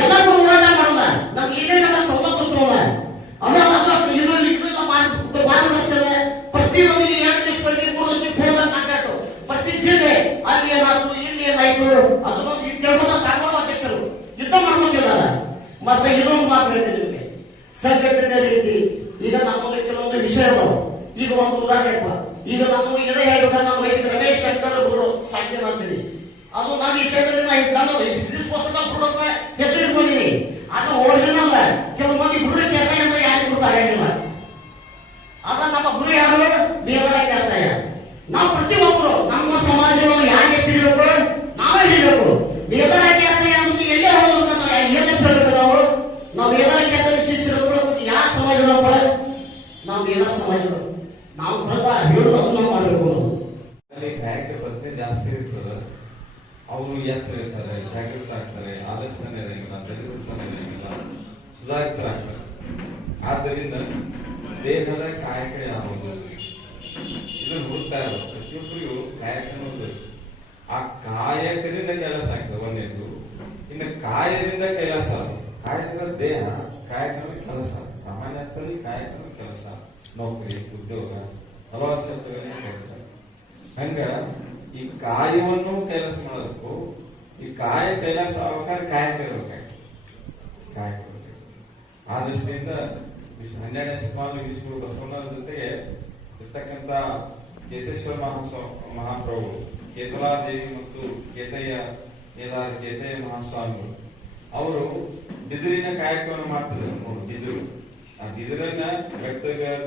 ಎಲ್ಲರೂ ಹೋರಾಟ ಮಾಡೋಣ. ನಮ್ಗೆ ಏನೇನೆಲ್ಲ ಸೌಲಭ್ಯ ತಗೋಣ ಮಾರ್ಗದರ್ಶನ ಪ್ರತಿಯೊಂದಿಗೆ 2 ದಿವಸಕ್ಕೆ 3 ದಿವಸಕ್ಕೆ ಹೋದ ಕಾಂಟ್ಯಾಕ್ಟ್ ಪ್ರತಿ ಜಿಲ್ಲೆ ಅಲ್ಲಿ ಏನಾಯ್ತು ಇಲ್ಲಿ ಏನಾಯ್ತು ಅದನ್ನು ಕೇಳೋದ ಸಾಗೋಣ. ಅಧ್ಯಕ್ಷರು ಯುದ್ಧ ಮಾಡ್ಬೋದಿಲ್ಲ. ಮತ್ತೆ ಇನ್ನೊಂದು ಮಾತು ಹೇಳ್ತೀನಿ ನಿಮಗೆ, ಸಂಘಟನೆ ರೀತಿ ಈಗ ನಮ್ಮಲ್ಲಿ ಕೆಲವೊಂದು ವಿಷಯ ಅದಾವ. ಈಗ ಒಂದು ಉದಾಹರಣೆ, ಈಗ ನಾವು ಇದೇ ಹೇಳ್ಬೇಕು, ನಾವು ರಮೇಶ್ ಶಂಕರ್ ಗುರು ಸಾಕ್ಯ ಅಂತೀನಿ, ಅದು ನನ್ನ ವಿಷಯದಲ್ಲಿ ನಾನು ಬಿಸ್ನೆಸ್ ಪುಸ್ತಕ ಹೆಸರು ಇಟ್ಕೊಂಡಿದ್ದೀನಿ. ಅದು ಒರಿಜಿನಲ್. ಕೆಲವು ಮಂದಿ ಗುರುಳಿಗೆ ಅಂತ ಯಾರು ಗೊತ್ತಾಗಿಲ್ಲ. ಅದ ನಮ್ಮ ಗುರು ಯಾರು ಬೇರೆ ಕೇಳ್ತಾಯ. ನಾವು ಪ್ರತಿಯೊಬ್ಬರು ನಮ್ಮ ಸಮಾಜವನ್ನು ಯಾಕೆ ತಿಳಿಬೇಕು, ನಾವೇ ಹಿಡಿಬೇಕು. ಬೇದಾರ ಕೇಳ್ತಾಯ ಅನ್ನೋದು ಎಲ್ಲೇ ಹೋಗೋದು ನಾವು ಏನೇ ಹೇಳ್ಬೇಕು. ನಾವು ಬೇದಾರ ಕೇಳ್ತಾರೆ ಶಿಕ್ಷಕರು ಯಾವ ಸಮಾಜದಪ್ಪ, ನಾವು ಬೇರೆ ಸಮಾಜದ ನಾವು ಹೇಳೋದು ಅದು ನಾವು ಮಾಡಬೇಕು ಅನ್ನೋದು. ಅಲ್ಲಿ ಕಾಯಕ ಪದ್ಧತಿ ಜಾಸ್ತಿ ಇರ್ತದೆ. ಅವರು ಎಚ್ಚರ ಇರ್ತಾರೆ, ಜಾಗೃತ ಆಗ್ತಾರೆ, ಆಲೋಚನೆ ಇರಂಗಿಲ್ಲ, ತೆಗೆದುಕೊಳ್ಳ ಇರಂಗಿಲ್ಲ, ಸುಧಾರಿತರಾಗ್ತಾರೆ. ಆದ್ದರಿಂದ ದೇಹದ ಕಾಯಕ ಯಾವುದು ಇದನ್ನು ಹುಡ್ತಾ ಇರೋದು ಪ್ರತಿಯೊಬ್ಬರಿಗೂ ಕಾಯಕ ಅನ್ನೋದು. ಆ ಕಾಯಕದಿಂದ ಕೆಲಸ ಆಗ್ತದೆ ಒಂದೇದು. ಇನ್ನು ಕಾಯದಿಂದ ಕೆಲಸ, ಕಾಯಕ ದೇಹ, ಕಾಯಕವೇ ಕೆಲಸ. ಸಾಮಾನ್ಯ ಅರ್ಥದಲ್ಲಿ ಕಾಯಕವೇ ಕೆಲಸ, ನೌಕರಿ, ಉದ್ಯೋಗ, ಹಲವಾರು ಶಬ್ದಗಳನ್ನ ಹೇಳ್ತಾರೆ. ಹಂಗ ಈ ಕಾಯವನ್ನು ಕೆಲಸ ಮಾಡಬೇಕು. ಈ ಕಾಯ ಕೈಲಾಸ ಆಗ್ಬೇಕಾದ್ರೆ ಕಾಯಕ ಇರಬೇಕಾಯ್ತು, ಕಾಯಕ ಇರಬೇಕು. ಆ ದೃಷ್ಟಿಯಿಂದ 12ನೇ ಶತಮಾನ ವಿಶ್ವ ಬಸವಣ್ಣನ ಜೊತೆಗೆ ಇರ್ತಕ್ಕಂಥ ಕೇತೇಶ್ವರ ಮಹಾಪ್ರಭು, ಕೇತಲಾದೇವಿ ಮತ್ತು ಕೇತಯ್ಯ ಮೇದಾರ ಕೇತಯ್ಯ ಮಹಾಸ್ವಾಮಿಗಳು ಅವರು ಬಿದಿರಿನ ಕಾಯಕವನ್ನು ಮಾಡ್ತಿದ್ರು. ನೋಡಿ ಬಿದಿರು, ಆ ಬಿದಿರನ್ನ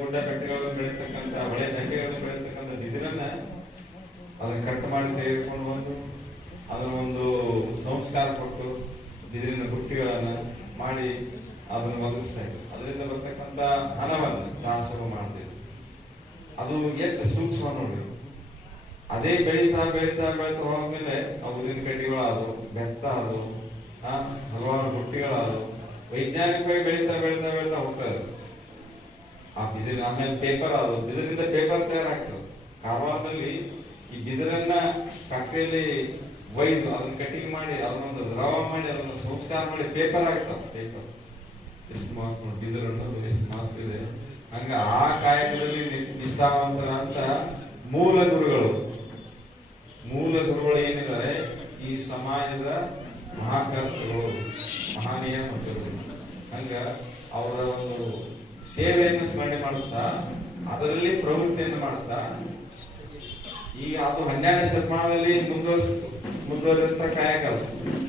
ಗುಡ್ಡ ಬೆಟ್ಟಗಳನ್ನು ಬೆಳೀತಕ್ಕಂಥ ಹೊಳೆ ದಂಡೆಗಳನ್ನು ಬೆಳೀತಕ್ಕಂಥ ಬಿದಿರನ್ನ ಅದನ್ನ ಕಟ್ ಮಾಡಿ ತೆಗೆದುಕೊಂಡು ಬಂದು ಅದನ್ನ ಒಂದು ಸಂಸ್ಕಾರ ಕೊಟ್ಟು ಬಿದಿರಿನ ಬುಟ್ಟಿಗಳನ್ನ ಮಾಡಿ ಅದನ್ನು ಒದಗಿಸ್ತಾ ಇದ್ರು. ಅದರಿಂದ ಬರ್ತಕ್ಕಂಥ ಹಣವನ್ನು ದಾಸೋಹ ಮಾಡ್ತಿದ್ರು. ಅದು ಎಷ್ಟು ಸೂಕ್ಷ್ಮ ನೋಡ್ರಿ. ಅದೇ ಬೆಳೀತಾ ಬೆಳೀತಾ ಬೆಳೀತಾ ಹೋದ್ಮೇಲೆ ಆ ಉದಿನ ಕಡ್ಡಿಗಳಾದವು, ಬೆತ್ತ ಆದವು, ಹಲವಾರು ಬುಟ್ಟಿಗಳಾದವು. ವೈಜ್ಞಾನಿಕವಾಗಿ ಬೆಳೀತಾ ಬೆಳೀತಾ ಬೆಳೀತಾ ಹೋಗ್ತಾ ಇದ್ರು. ಆ ಬಿದಿರಿನ ಆಮೇಲೆ ಪೇಪರ್ ಆದವು, ಬಿದಿರಿಂದ ಪೇಪರ್ ತಯಾರಾಗ್ತದೆ. ಕಾರವಾರದಲ್ಲಿ ಈ ಬಿದಿರನ್ನ ಫ್ಯಾಕ್ಟ್ರಿಯಲ್ಲಿ ಒಯ್ದು ಅದನ್ನ ಕಟಿಂಗ್ ಮಾಡಿ ಅದನ್ನೊಂದು ದ್ರವ ಮಾಡಿ ಅದನ್ನ ಸಂಸ್ಕಾರ ಮಾಡಿ ಪೇಪರ್ ಆಗ್ತಾವ. ಪೇಪರ್ ಎಷ್ಟು ಮಾತು ನೋಡಿ, ಬಿದಿರನ್ನು ಎಷ್ಟು ಮಾತು ಇದೆ. ಹಂಗ ಆ ಕಾಯಕದಲ್ಲಿ ನಿಷ್ಠಾವಂತರಂತ ಮೂಲ ಗುರುಗಳು ಏನಿದ್ದಾರೆ ಈ ಸಮಾಜದ ಮಹಾಕರ್ತೃಗಳು, ಮಹನೀಯ ಮಂತ್ರಿಗಳು. ಹಂಗ ಅವರ ಒಂದು ಸೇವೆಯನ್ನು ಸ್ಮರಣೆ ಮಾಡುತ್ತಾ ಅದರಲ್ಲಿ ಪ್ರವೃತ್ತಿಯನ್ನು ಮಾಡುತ್ತಾ ಈಗ ಅದು 12ನೇ ಶತಮಾನದಲ್ಲಿ ಮುಂದುವರಿದಂತ ಕಾಯಕ.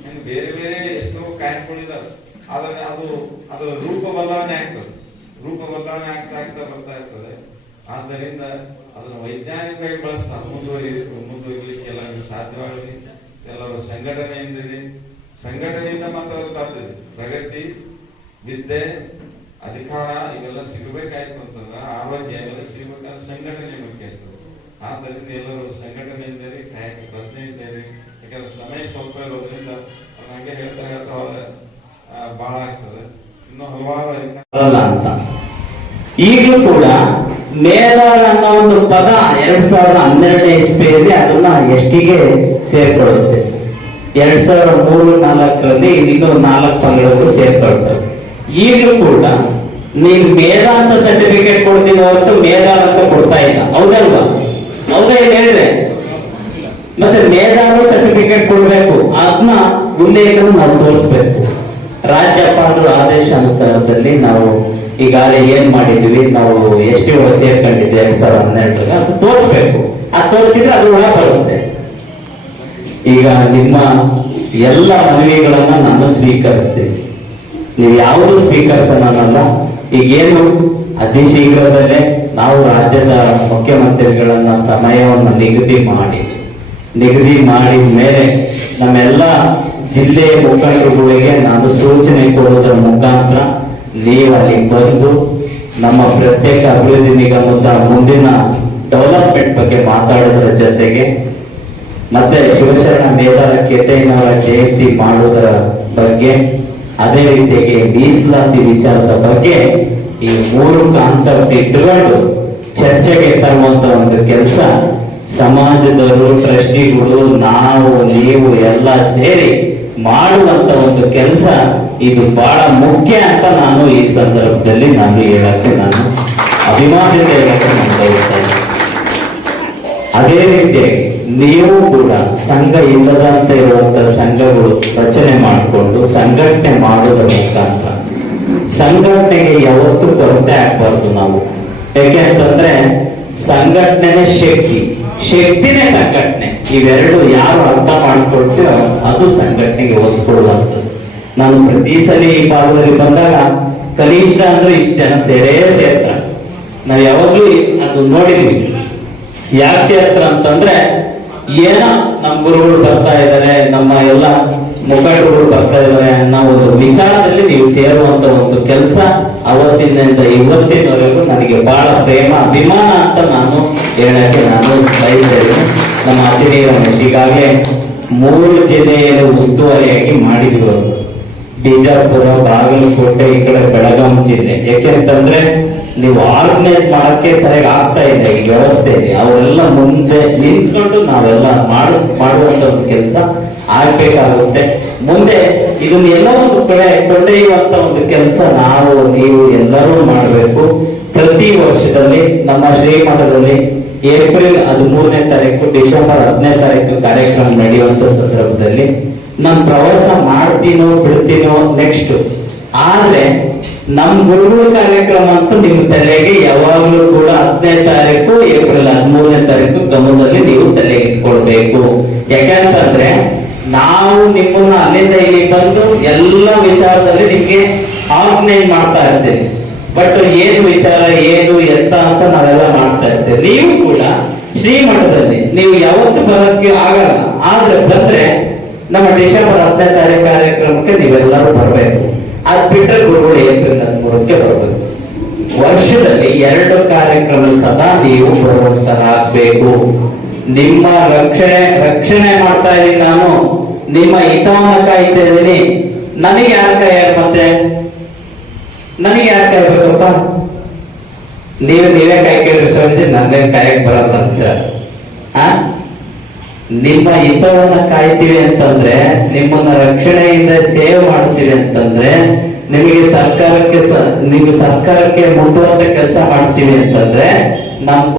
ಇನ್ನು ಬೇರೆ ಬೇರೆ ಎಷ್ಟೋ ಕಾಯಕಗಳಿದಾವೆ. ಆದರೆ ಅದು ರೂಪ ಬದಲಾವಣೆ ಆಗ್ತಾ ಬರ್ತಾ ಇರ್ತದೆ. ಆದ್ದರಿಂದ ಅದನ್ನು ವೈಜ್ಞಾನಿಕವಾಗಿ ಬಳಸ್ತಾ ಮುಂದುವರಿಲಿಕ್ಕೆ ಎಲ್ಲರಿಗೂ ಸಾಧ್ಯವಾಗಲಿ. ಎಲ್ಲರೂ ಸಂಘಟನೆಯಿಂದ ಮಾತ್ರ ಸಾಧ್ಯ. ಪ್ರಗತಿ, ವಿದ್ಯೆ, ಅಧಿಕಾರ ಇವೆಲ್ಲ ಸಿಗಬೇಕಾಯ್ತು ಅಂತಂದ್ರೆ, ಆರೋಗ್ಯ ಇವೆಲ್ಲ ಸಿಗಬೇಕಾದ್ರೆ ಸಂಘಟನೆ ಮುಖ್ಯ ಆಯ್ತು. ಆದ್ದರಿಂದ ಎಲ್ಲರೂ ಸಂಘಟನೆಯಿಂದಲೇ ಕಾಯಕ ಪ್ರಜ್ಞೆ ಇದ್ದೇವೆ. ಯಾಕಂದ್ರೆ ಸಮಯ ಸ್ವಲ್ಪ ಇರೋದ್ರಿಂದ ಹಂಗೆ ಹೇಳ್ತಾ ಹೋದ್ರೆ ಬಹಳ ಆಗ್ತದೆ. ಇನ್ನು ಹಲವಾರು ಅಂತ ಈಗಲೂ ಕೂಡ ಮೇದಾಳ ಅನ್ನೋ ಒಂದು ಪದ 2012ನೇ ಇಸ್ವಿಯಲ್ಲಿ ಅದನ್ನ ಎಷ್ಟಿಗೆ ಸೇರ್ಕೊಳ್ಳುತ್ತೆ. 2003-4ರಲ್ಲಿ ಇನ್ನೂ 4 ಪದಗಳು ಸೇರ್ಕೊಳ್ತವೆ. ಈಗಲೂ ಕೂಡ ನೀನ್ ಮೇಧ ಅಂತ ಸರ್ಟಿಫಿಕೇಟ್ ಕೊಡ್ತೀನಿ ಹೊರತು ಮೇಧಾಳ ಅಂತ ಕೊಡ್ತಾ ಇಲ್ಲ. ಹೌದಲ್ವಾ? ಹೌದಾ ಹೇಳಿದ್ರೆ ಮತ್ತೆ ಮೇಧಾಳು ಸರ್ಟಿಫಿಕೇಟ್ ಕೊಡ್ಬೇಕು. ಅದನ್ನ ಉಲ್ಲೇಖನ ನಾವು ತೋರಿಸ್ಬೇಕು. ರಾಜ್ಯಪಾಲರು ಆದೇಶಾನುಸಾರದಲ್ಲಿ ನಾವು ಈಗಾಗಲೇ ಏನ್ ಮಾಡಿದ್ವಿ, ನಾವು ಎಷ್ಟು ಒಳ ಸೇರ್ಕೊಂಡಿದ್ವಿ 2012ರಲ್ಲಿ ಅದು ತೋರಿಸ್ಬೇಕು. ಅದು ತೋರಿಸಿದ್ರೆ ಅದು ಒಳ ಬರುತ್ತೆ. ಈಗ ನಿಮ್ಮ ಎಲ್ಲ ಮನವಿಗಳನ್ನ ನಾನು ಸ್ವೀಕರಿಸ್ತೀನಿ. ನೀವು ಯಾವುದು ಸ್ವೀಕರಿಸೋಣಲ್ಲ. ಈಗೇನು ಅತಿ ಶೀಘ್ರದಲ್ಲೇ ನಾವು ರಾಜ್ಯದ ಮುಖ್ಯಮಂತ್ರಿಗಳನ್ನ ಸಮಯವನ್ನು ನಿಗದಿ ಮಾಡಿದ ಮೇಲೆ ನಮ್ಮೆಲ್ಲ ಜಿಲ್ಲೆ ಮುಖಂಡರುಗಳಿಗೆ ನಾನು ಸೂಚನೆ ಕೊಡುವುದರ ಮುಖಾಂತರ ನೀವು ಅಲ್ಲಿ ಬಂದು ನಮ್ಮ ಪ್ರತ್ಯೇಕ ಅಭಿವೃದ್ಧಿ ನಿಗಮದ ಮುಂದಿನ ಡೆವಲಪ್ಮೆಂಟ್ ಬಗ್ಗೆ ಮಾತಾಡೋದ್ರ ಜೊತೆಗೆ ಮತ್ತೆ ಶಿವಶರಣ ಮೇಧಾಳ ಕೇತಯ್ಯನವರ ಜಯಂತಿ ಮಾಡುವುದರ ಬಗ್ಗೆ, ಅದೇ ರೀತಿಯಾಗಿ ಮೀಸಲಾತಿ ವಿಚಾರದ ಬಗ್ಗೆ ಈ 3 ಕಾನ್ಸೆಪ್ಟ್ ಇಟ್ಟುಕೊಂಡು ಚರ್ಚೆಗೆ ತರುವಂತ ಒಂದು ಕೆಲಸ ಸಮಾಜದವರು, ಟ್ರಸ್ಟಿಗಳು, ನಾವು ನೀವು ಎಲ್ಲ ಸೇರಿ ಮಾಡುವಂತ ಒಂದು ಕೆಲಸ ಇದು ಬಹಳ ಮುಖ್ಯ ಅಂತ ನಾನು ಈ ಸಂದರ್ಭದಲ್ಲಿ ಹೇಳಕ್ಕೆ ನಾನು ಅಭಿಮಾನದಿಂದ ಹೇಳಕ್ಕೆ ನಾನು ಬಯಸ್ತೇನೆ. ಅದೇ ರೀತಿಯಾಗಿ ನೀವು ಕೂಡ ಸಂಘ ಇಲ್ಲದಂತೆ ಇರುವಂತ ಸಂಘಗಳು ರಚನೆ ಮಾಡಿಕೊಂಡು ಸಂಘಟನೆ ಮಾಡೋದ್ರ ಮುಖಾಂತರ ಸಂಘಟನೆಗೆ ಯಾವತ್ತೂ ಕೊರತೆ ಆಗ್ಬಾರ್ದು ನಾವು. ಯಾಕೆ ಅಂತಂದ್ರೆ ಸಂಘಟನೆ ಶಕ್ತಿನೇ ಸಂಘಟನೆ. ಇವೆರಡು ಯಾರು ಅರ್ಥ ಮಾಡ್ಕೊಳ್ತೀರೋ ಅದು ಸಂಘಟನೆಗೆ ಒತ್ತು ಕೊಡುವಂಥದ್ದು. ನಾನು ಪ್ರತಿ ಸಲ ಈ ಭಾಗದಲ್ಲಿ ಬಂದಾಗ ಕನಿಷ್ಠ ಅಂದ್ರೆ ಇಷ್ಟು ಜನ ಸೇರ್ತಾರೆ. ನಾವು ಯಾವಾಗ್ಲೂ ಅದು ನೋಡಿದ್ವಿ. ಯಾಕೆ ಸೇರ್ತಾರೆ ಅಂತಂದ್ರೆ ಏನೋ ನಮ್ಮ ಗುರುಗಳು ಬರ್ತಾ ಇದ್ದಾರೆ, ನಮ್ಮ ಎಲ್ಲ ಮುಖಂಡರುಗಳು ಬರ್ತಾ ಇದ್ದಾರೆ ಅನ್ನೋ ಒಂದು ವಿಚಾರದಲ್ಲಿ ನೀವು ಸೇರುವಂತ ಒಂದು ಕೆಲಸ ಅವತ್ತಿನಿಂದ ಇವತ್ತಿನವರೆಗೂ ನನಗೆ ಬಹಳ ಪ್ರೇಮ, ಅಭಿಮಾನ ಅಂತ ನಾನು ಹೇಳಕ್ಕೆ ನಾನು ಬಯಸ್ತೇನೆ. ನಮ್ಮ ಅತಿಥಿ ರಮೇಶ್ ಈಗಾಗಲೇ 3 ಜಿಲ್ಲೆಯನ್ನು ಉಸ್ತುವಾರಿಯಾಗಿ ಮಾಡಿದ್ರು. ಬಿಜಾಪುರ, ಬಾಗಲಕೋಟೆ, ಈ ಕಡೆ ಬೆಳಗಾಂ ಜಿಲ್ಲೆ. ಯಾಕೆಂತಂದ್ರೆ ನೀವು ಆರ್ಗನೈಸ್ ಮಾಡಕ್ಕೆ ಸರಿಯಾಗಿ ಆಗ್ತಾ ಇದೆ ಈ ವ್ಯವಸ್ಥೆಯಲ್ಲಿ. ಅವರೆಲ್ಲ ಮುಂದೆ ನಿಂತ್ಕೊಂಡು ನಾವೆಲ್ಲ ಮಾಡುವಂತ ಒಂದು ಕೆಲಸ ಆಗ್ಬೇಕಾಗುತ್ತೆ. ಮುಂದೆ ಇದನ್ನ ಎಲ್ಲೋ ಒಂದು ಕಡೆ ಕೊಂಡೊಯ್ಯುವಂತ ಒಂದು ಕೆಲಸ ನಾವು ನೀವು ಎಲ್ಲರೂ ಮಾಡಬೇಕು. ಪ್ರತಿ ವರ್ಷದಲ್ಲಿ ನಮ್ಮ ಶ್ರೀಮಠದಲ್ಲಿ ಏಪ್ರಿಲ್ 13ನೇ ತಾರೀಕು, ಡಿಸೆಂಬರ್ 15ನೇ ತಾರೀಕು ಕಾರ್ಯಕ್ರಮ ನಡೆಯುವಂತ ಸಂದರ್ಭದಲ್ಲಿ ನಾನು ಪ್ರವಾಸ ಮಾಡ್ತೀನೋ ಬಿಡ್ತೀನೋ ನೆಕ್ಸ್ಟ್. ಆದ್ರೆ ನಮ್ ಗುರುಗಳ ಕಾರ್ಯಕ್ರಮ ಅಂತೂ ನಿಮ್ಮ ತಲೆಗೆ ಯಾವಾಗಲೂ ಕೂಡ 15ನೇ ತಾರೀಕು, ಏಪ್ರಿಲ್ 13ನೇ ತಾರೀಕು ಗಮನದಲ್ಲಿ ನೀವು ತಲೆಗೆ ಇಟ್ಕೊಳ್ಬೇಕು. ಯಾಕಂತಂದ್ರೆ ನಾವು ನಿಮ್ಮನ್ನ ಅಲ್ಲಿಂದ ಇಲ್ಲಿ ಬಂದು ಎಲ್ಲ ವಿಚಾರದಲ್ಲಿ ನಿಮ್ಗೆ ಆರ್ಗನೈಸ್ ಮಾಡ್ತಾ ಇರ್ತೀವಿ. ಬಟ್ ಏನು ವಿಚಾರ, ಏನು ಎಂತ ಅಂತ ನಾವೆಲ್ಲ ಮಾಡ್ತಾ ಇರ್ತೇವೆ. ನೀವು ಕೂಡ ಶ್ರೀಮಠದಲ್ಲಿ ನೀವು ಯಾವತ್ತು ಬರೋಕ್ಕೆ ಆಗಲ್ಲ. ಆದ್ರೆ ಬಂದ್ರೆ ನಮ್ಮ ಡಿಸೆಂಬರ್ 15ನೇ ತಾರೀಕು ಕಾರ್ಯಕ್ರಮಕ್ಕೆ ನೀವೆಲ್ಲರೂ ಬರಬೇಕು. ಅದ್ ಬಿಟ್ಟರೆ ಗುರುಗಳು ಏಪ್ರಿಲ್ 13ಕ್ಕೆ ಬರಬೇಕು. ವರ್ಷದಲ್ಲಿ 2 ಕಾರ್ಯಕ್ರಮ ಸದಾ ನೀವು ಬರುವಂತರಾಗಬೇಕು. ನಿಮ್ಮ ರಕ್ಷಣೆ ಮಾಡ್ತಾ ಇದ್ದೀನಿ ನಾನು, ನಿಮ್ಮ ಹಿತವನ್ನ ಕಾಯ್ತಾ ಇದ್ದೀನಿ. ನನಗೆ ಯಾರು ಕಾಯಾರ? ಮತ್ತೆ ನನಗೆ ಯಾರು ಕಾಯ್ಬೇಕಪ್ಪ? ನೀವೇ ಕಾಯ್ಕೊಂಡ್ರೆ ನನಗೆ ಕಾಯಕ್ ಬರಲ್ಲ ಅಂತ. ನಿಮ್ಮ ಹಿತವನ್ನ ಕಾಯ್ತೀವಿ ಅಂತಂದ್ರೆ, ನಿಮ್ಮನ್ನ ರಕ್ಷಣೆಯಿಂದ ಸೇವೆ ಮಾಡ್ತೀವಿ ಅಂತಂದ್ರೆ ನಿಮಗೆ ಸರ್ಕಾರಕ್ಕೆ ನೀವು ಸರ್ಕಾರಕ್ಕೆ ಮುಟ್ಟುವಂತ ಕೆಲಸ ಮಾಡ್ತೀವಿ ಅಂತಂದ್ರೆ ನಮ್